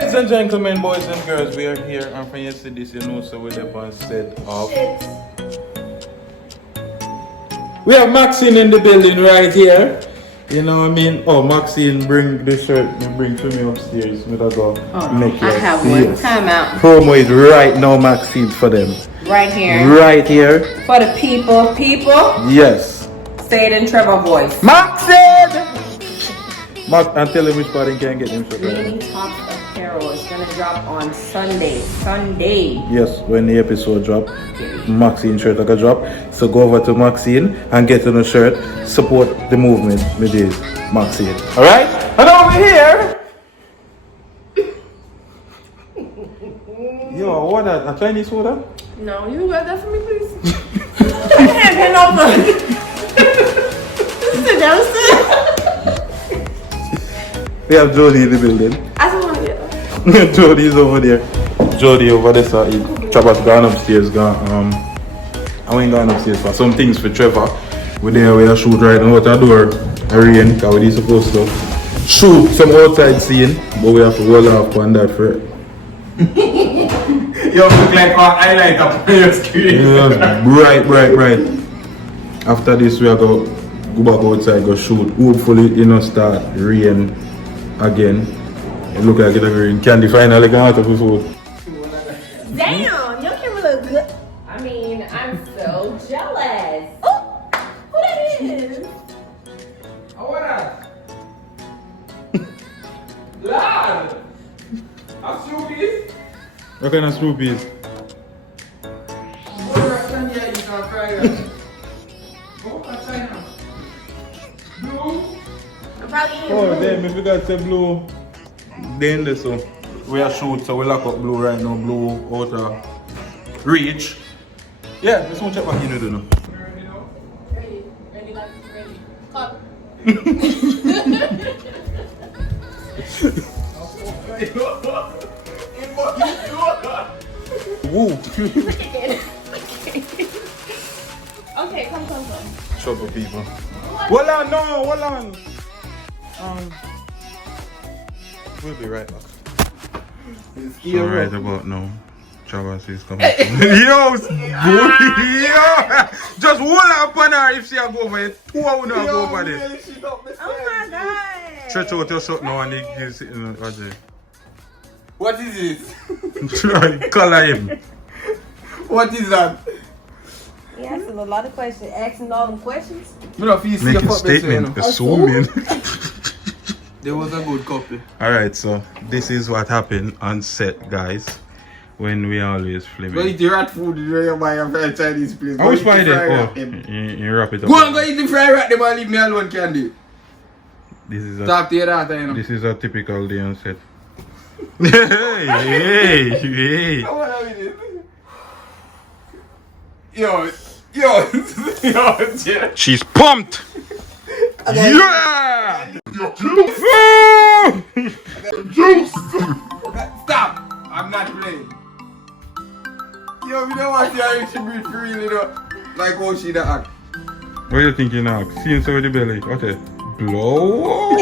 Ladies and gentlemen, boys and girls, we are here, and from yesterday, you know, so we're up on set of. We have Maxine in the building right here. You know what I mean? Oh, Maxine, bring the shirt, bring to me upstairs. Me that go make I have one. Time out. Promo it right now, Maxine, for them. Right here. Right here. For the people. People? Yes. Say it in Trevor voice. Maxine! And tell him which part he can get him. Meaning Tops Apparel is going to drop on Sunday. Yes, when the episode drop, Maxine shirt like a drop. So go over to Maxine and get on a shirt. Support the movement with this Maxine. Alright? And over here. Yo, what that? A Chinese soda? No, you got that for me, please. I can't get over. Sit down, sit. We have Jody in the building. I just want to get that. Jody is over there. Jody over there, so Trabass gone upstairs. I ain't gone upstairs for some things for Trevor. We're there with a shoot right now out the door. Rain, because we're supposed to shoot some outside scene, but we have to roll off on that for it. You look like a highlight up on your screen. Yeah, bright. After this, we are going to go back outside, go shoot. Hopefully, start rain again. It look like it's a green candy finally got out of the food. Damn, your camera look good. I mean, I'm so jealous. Oh, who that is? Oh, what that? Lad! A Snoopy's? What kind of Snoopy's? What restaurant you eat on Friday? Oh, that's China. Blue? I'm probably eating Oh, blue. damn, if you got the blue, then this so. We are shoot, so we lock up blue right now, blue out of reach. Yeah, just want to check back in, you know. Ready, like it's ready. Cut. Woo! Okay, come. Trouble people. Hold on. We'll be right back. So right about now, Trabass is coming. Yo! Just hold up on her if she go over it. Who will not go over there? Oh my god. Stretch out your shot now and he's sitting on Roger. What is this? Try color him. What is that? He asking a lot of questions, asking all them questions. You know, if you see Make a a fuck statement, assuming. There was a good couple. Alright, so this is what happened on set, guys. When we always filming. Go eat the rat food you buy a fried Chinese place. I was fine there. Oh, you wrap it up. Go and go eat the fried rat, them and leave me alone, Candy. This is Talk to your daughter, you know. This is a typical day on set. Hey. I wanna be this. Yo, Jay. She's pumped! Yeah! Stop! I'm not playing. Yo, we don't want to hear if she breathe freely though. Like how she da act. What do you think you know? See inside with the belly. Okay. Blow.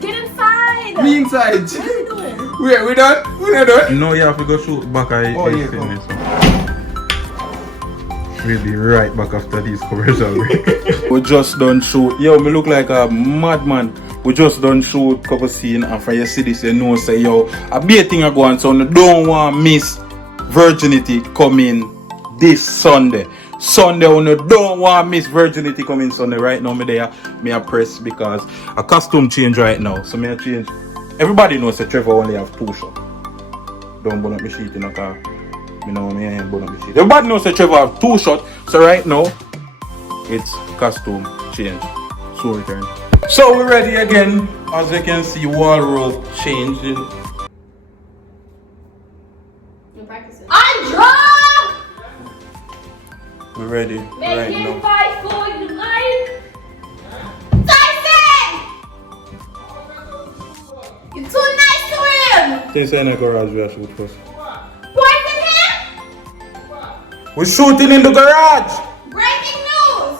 Get inside. Me inside. What are you doing? Wait, we done? We not done? No, you have to go shoot back at Oh, yeah, fitness. We'll be right back after this commercial break. We just done shoot. Yo, me look like a madman. We just done shoot couple scene and for you see this, you know, say yo, a big thing I go on, so you don't want to miss Virginity coming this Sunday. Sunday, when you don't want to miss Virginity coming Sunday. Right now, me I press because a costume change right now. So me I change. Everybody knows that Trevor only have 2 shots. Don't burn up my sheet in a car. You know me, I ain't burn up my sheet. Everybody knows that Trevor have 2 shots. So right now, it's costume change. So return. So we're ready again. As you can see, wardrobe changing. I'm drunk! We're ready right now. Tyson! You're too nice to him! Things in the garage we are shoot first. Boys in here? We're shooting in the garage! Breaking news!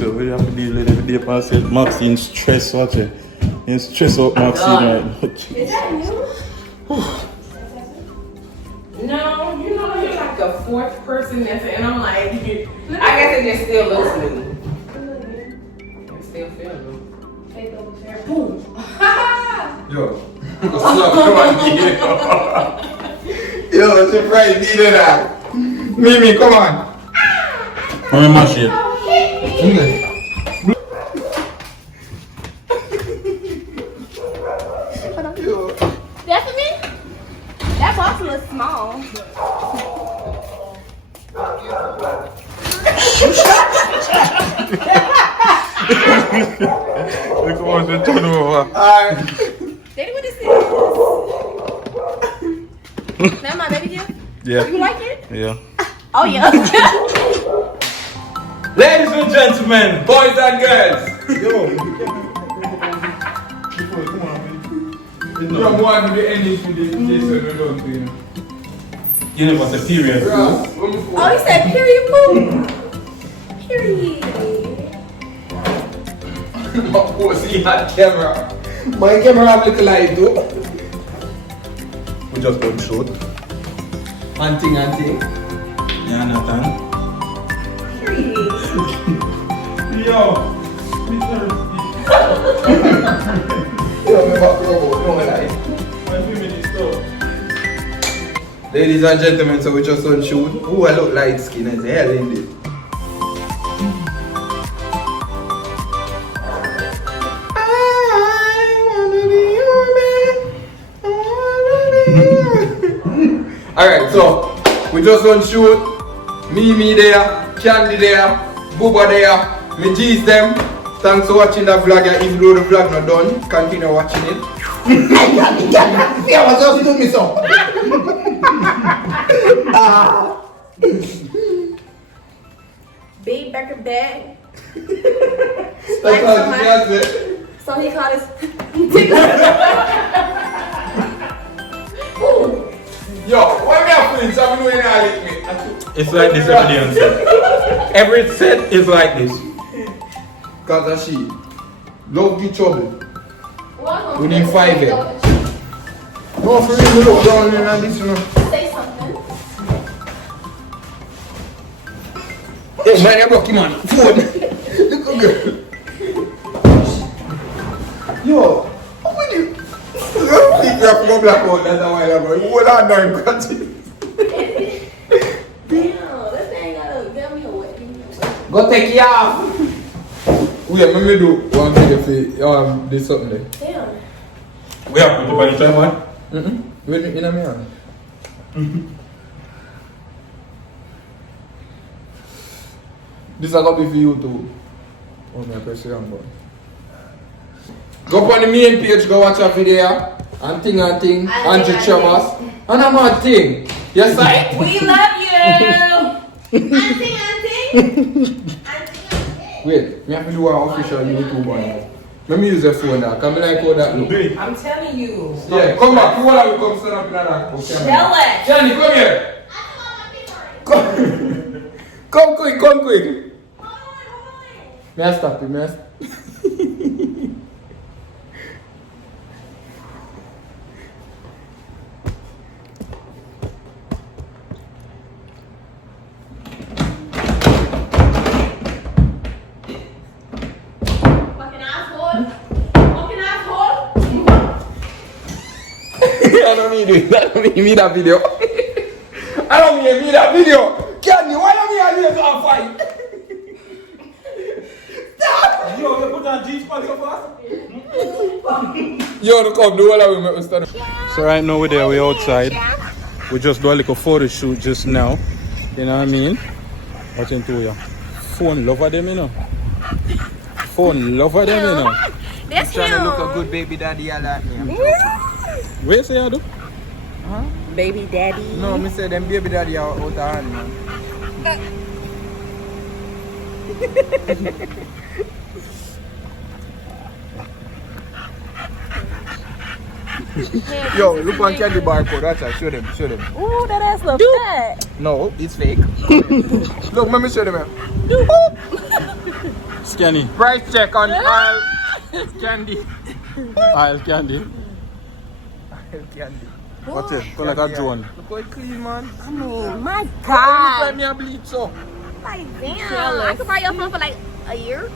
So we have to deal with every day past it. Maxine stress, watch it. You stress out Maxine right now. Is that new? No, you know you're like the fourth person that's and I'm like, I guess it just still looks new. It still feels new. Take over chair. Boom. Yo, what's up? Come on, yo, surprise me that. Mimi, come on. Let me mash it. That for me? That box looks small. Look what you turn over. Daddy, what is this? That my baby gift? Yeah. You like it? Yeah. Oh yeah. Ladies and gentlemen, boys and girls. From one to the ending to this one we don't do, you know. You know what's a period? Bro, Oh, he said period food. Period. my pussy hot camera. My camera look like too. We just don't shoot. Anting. Yeah, Nathan. Period. Yo. Yo, me back robot, no lie. Ladies and gentlemen, so we just on shoot. Ooh, I look light skin as hell in this. Alright, so we just on shoot. Mimi there, Candy there, Booba there, me G's them. Thanks for watching the vlog. Even though the vlog not done, continue watching it. Yeah, what's up to me so? Big Becker bag. That's all she has it. So he called his. Yo, why me a flinch? I know you not like me. It's like this every day on set. Every set is like this. Cause of she love the trouble. We need 5 head. No, for real, we look down in on this, you know. Say something. Hey, man, you broke him on phone. Look at girl. Yo, how many? You have to go black out, that's a while ago. You hold on now, you can't see. Damn, this thing gotta get me away. Go take it off. Wait, let me do one video for this something there. Damn. We have to put the time on. Wait, in a minute. This is gonna be for you too. Oh, my press it on, boy. Go up on the main page, go watch a video. And thing, Antony Trabass. And I'm not thing. Yes, I? We love you. Auntie. Wait, me have to do an official YouTube one now. Let me use the phone now. Can I like how that look? I'm telling you. Yeah, come back. You want to come stand up in that camera. Jealous. Johnny, come here. Come quick. May I stop it? Fucking asshole. I don't need it. I don't need that video. I don't need that video. Candy, why don't you have to fight? Stop! Yo, you put on jeans for your boss? Yo, look up, do all of me stand. So right now we're there, we're outside. We just do a little photo shoot just now. You know what I mean? Watching to you. Phone lover them, you know. That's Trying to look a him. good baby daddy, I like me. Where you say I do? Baby daddy. No, me say them baby daddy are out of hand, man. Yo, look on candy barcode. Watch out. Show them. Ooh, that ass look fat. No, it's fake. Look, let me show them. Scanny. Price check on all candy. I'll candy. Candy. What's it? Go like a drone. Look how it clean, man. I mean, my Look God. like me a bleach, so. Like, damn. I could buy your phone for like a year.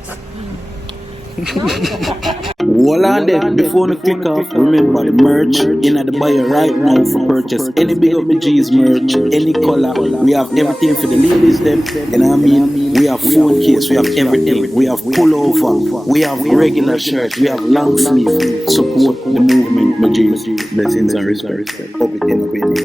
Hold on there, before we click off, remember the merch in at the buyer right now for purchase. Any Big Up My G's merch, any color, we have everything for the ladies them. And I mean, we have phone case, we have everything. We have pullover, we have regular shirts, we have long sleeve. Support the movement, my G's. Blessings and respect. Up it in a bit.